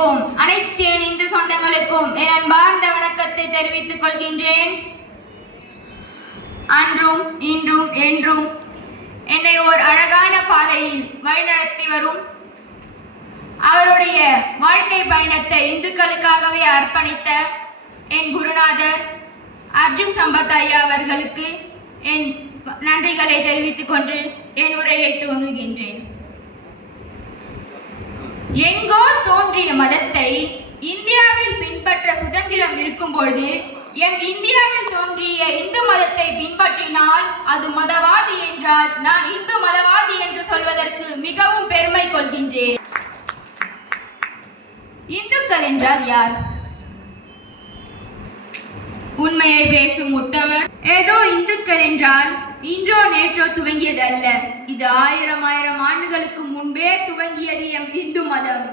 இருக்கும் அனைத்து இந்து சொந்தங்களுக்கும் என் அன்பார்ந்த வணக்கத்தை தெரிவித்துக் கொள்கின்றேன். அன்றும் இன்றும் என்றும் என்னை ஒரு அழகான பாதையில் வழிநடத்தி வரும் அவருடைய வாழ்க்கை பயணத்தை இந்துக்களுக்காகவே அர்ப்பணித்த என் குருநாதர் அர்ஜுன் சம்பத் ஐயா அவர்களுக்கு என் நன்றிகளை தெரிவித்துக் கொண்டு என் உரையை துவங்குகின்றேன். எங்கோ தோன்றிய மதத்தை இந்தியாவில் பின்பற்ற சுதந்திரம் இருக்கும் பொழுது எம் இந்தியாவில் தோன்றிய இந்து மதத்தை பின்பற்றினால் அது மதவாதி என்றால் நான் இந்து மதவாதி என்று சொல்வதற்கு மிகவும் பெருமை கொள்கின்றேன். இந்துக்கள் என்றால் யார்? உண்மையை பேசும் உத்தமர். ஏதோ இந்துக்கள் என்றால் இன்றோ நேற்றோ துவங்கியது அல்ல. இது ஆயிரம் ஆண்டுகளுக்கு முன்பே துவங்கியது எம் இந்து மதம்.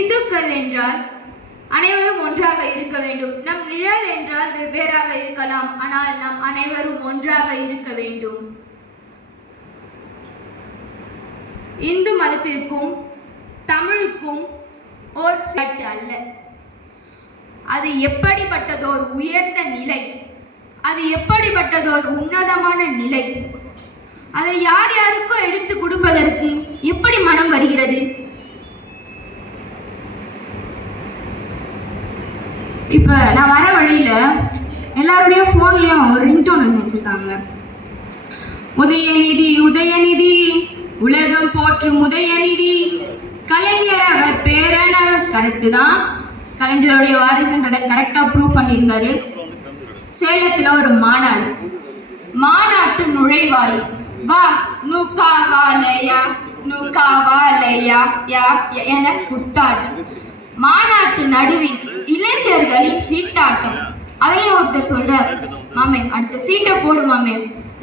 இந்துக்கள் என்றால் அனைவரும் ஒன்றாக இருக்க வேண்டும். நம் நிழல் என்றால் வெவ்வேறாக இருக்கலாம், ஆனால் நாம் அனைவரும் ஒன்றாக இருக்க வேண்டும். இந்து மதத்திற்கும் தமிழுக்கும் ஓர் சட்டு அல்ல. அது எப்படிப்பட்டதோர் உயர்ந்த நிலை, அது எப்படிப்பட்டதோர் உன்னதமான நிலை. அதை யார் யாருக்கோ எடுத்து கொடுப்பதற்கு எப்படி மனம் வருகிறது? இப்ப நான் வர வழியில எல்லாருடைய போன்லயும் ஒரு ரிங்டோன் வச்சிருக்காங்க. உதயநிதி உதயநிதி உலகம் போற்றும் உதயநிதி கலைஞர் அவர் பேரனர். கரெக்டு தான், கலைஞருடைய வாரிசுன்றதை கரெக்டா ப்ரூவ் பண்ணியிருந்தாரு. சேலத்துல ஒரு மாநாட்டு நுழைவாய் வா நுக்காவாலயா நுக்காவாலயா யா என குத்தாட்டம். மாநாட்டு நடுவில் இளைஞர்களின் சீட்டாட்டம். அதுலயும் ஒருத்தர் சொல்றார், மாமே அடுத்த சீட்டை போடு மாமே.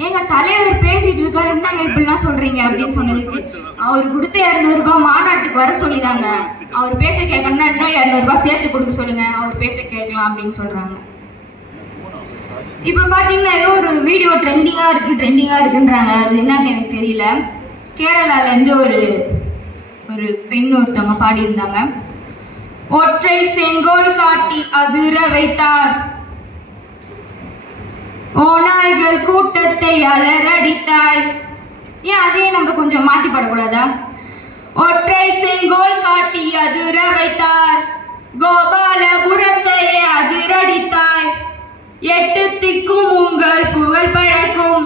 எங்க தலைவர் பேசிட்டு இருக்காரு, என்னங்க இப்படிலாம் சொல்றீங்க அப்படின்னு சொன்னதுக்கு அவர் கொடுத்த 200 ரூபாய் மாநாட்டுக்கு வர சொல்லிதாங்க. அவர் பேச்ச கேட்கணும்னா இன்னும் 200 ரூபாய் சேர்த்து கொடுக்க சொல்லுங்க, அவர் பேச்ச கேட்கலாம் அப்படின்னு சொல்றாங்க. இப்ப பாத்தீங்கன்னா ஏதோ ஒரு வீடியோ ட்ரெண்டிங்கா இருக்குன்றாங்க. அது என்னன்னு எனக்கு தெரியல. கேரளால இருந்து ஒரு பெண் ஒருத்தவங்க பாடி இருந்தாங்க. ஒற்றை செங்கோல் காட்டி அதிர வைத்தார், ஓநாய்கள் கூட்டத்தை அலறடித்தாய். ஏன் அதே நம்ம கொஞ்சம் மாத்தி பாடக்கூடாதா? ஒற்றை செங்கோல் காட்டி அதிர வைத்தார், கோபாலபுரத்தையே அதிரடித்தாய். 8 திக்கும் உங்கள் புகழ் பழக்கும்,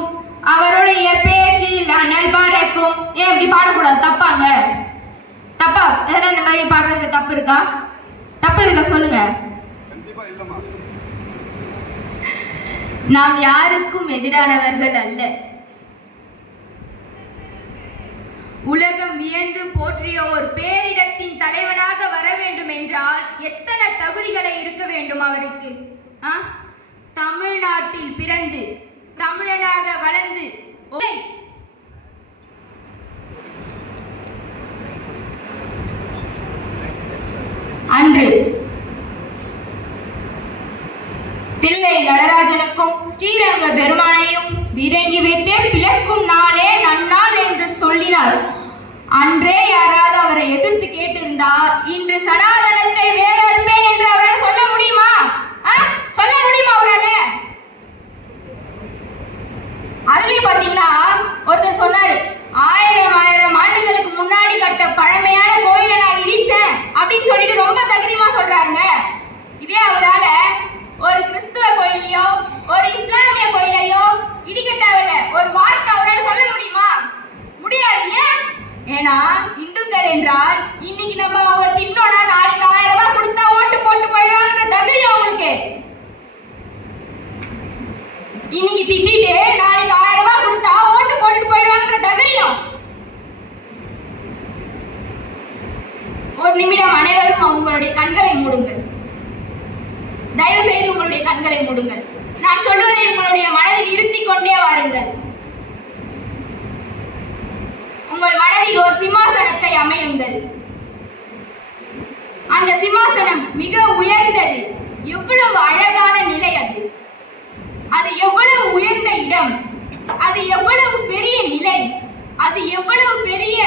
அவருடைய பேச்சில் அனல் பறக்கும். ஏன் இப்படி பாடக்கூடாது? தப்பாங்க? தப்பா? எதனா இந்த மாதிரி பாடுறதுக்கு தப்பு இருக்கா? தப்பு இருக்கா சொல்லுங்க. நாம் யாருக்கும் எதிரானவர்கள் அல்ல. உலகம் வியந்து போற்றிய ஒரு பேரிடத்தின் தலைவனாக வர வேண்டும் என்றால் எத்தனை தகுதிகளை இருக்க வேண்டும் அவருக்கு? தமிழ்நாட்டில் பிறந்து தமிழனாக வளர்ந்து அன்று தில்லை நடராஜனுக்கும் ஸ்ரீரங்க பெருமானையும் விரங்கி வைத்தே பிளக்கும் நாளே நன்னாள் என்று சொல்லினார். அன்றே யாராவது அவரை எதிர்த்து கேட்டிருந்தா இன்று சனாதனத்தை வேற இருப்பேன் என்று அவரால் சொல்ல முடியுமா? சொல்ல முடியுமா அவரால? அதுலயும் பாத்தீங்கன்னா ஒருத்தர் சொன்னாரு, 1000 ஆண்டுகளுக்கு முன்னாடி கட்ட பழமையான கோயிலை நான் இடிச்சேன் அப்படின்னு சொல்லிட்டு ரொம்ப தகுதிமா சொல்றாருங்க. இதே அவரால ஒரு கிறிஸ்துவ கோயிலையோ ஒரு இஸ்லாமிய கோயிலையோ இடிக்க தேவையில்ல. ஒரு வார்த்தை அவரால் சொல்ல முடியுமா? முடியாது. ஏன்? ஏன்னா இந்துக்கள் என்றால் இன்னைக்கு நம்ம அவங்க தின்னோனா நாளைக்கு 1000 ரூபாய் கொடுத்தா ஓட்டு போட்டு போயிடுவாங்க தகுதி அவங்களுக்கு. இன்னைக்கு திட்டிட்டு நாளைக்கு 1000 ரூபாய் கொடுத்தா ஓட்டு போட்டுட்டு போயிடுவாங்க தகுதியும். ஒரு நிமிடம் அனைவரும் அவங்களுடைய கண்களை மூடுங்கள். தயவு செய்து உங்களுடைய கண்களை மூடுங்கள். நான் சொல்வதை உங்களுடைய மனதில் இருத்திக் கொண்டே வாருங்கள். உங்கள் மனதில் ஒரு சிம்மாசனத்தை அமையுங்கள். அந்த சிம்மாசனம் மிக உயர்ந்தது. எவ்வளவு அழகான நிலை அது! அது எவ்வளவு உயர்ந்த இடம்! அது எவ்வளவு பெரிய நிலை! அது எவ்வளவு பெரிய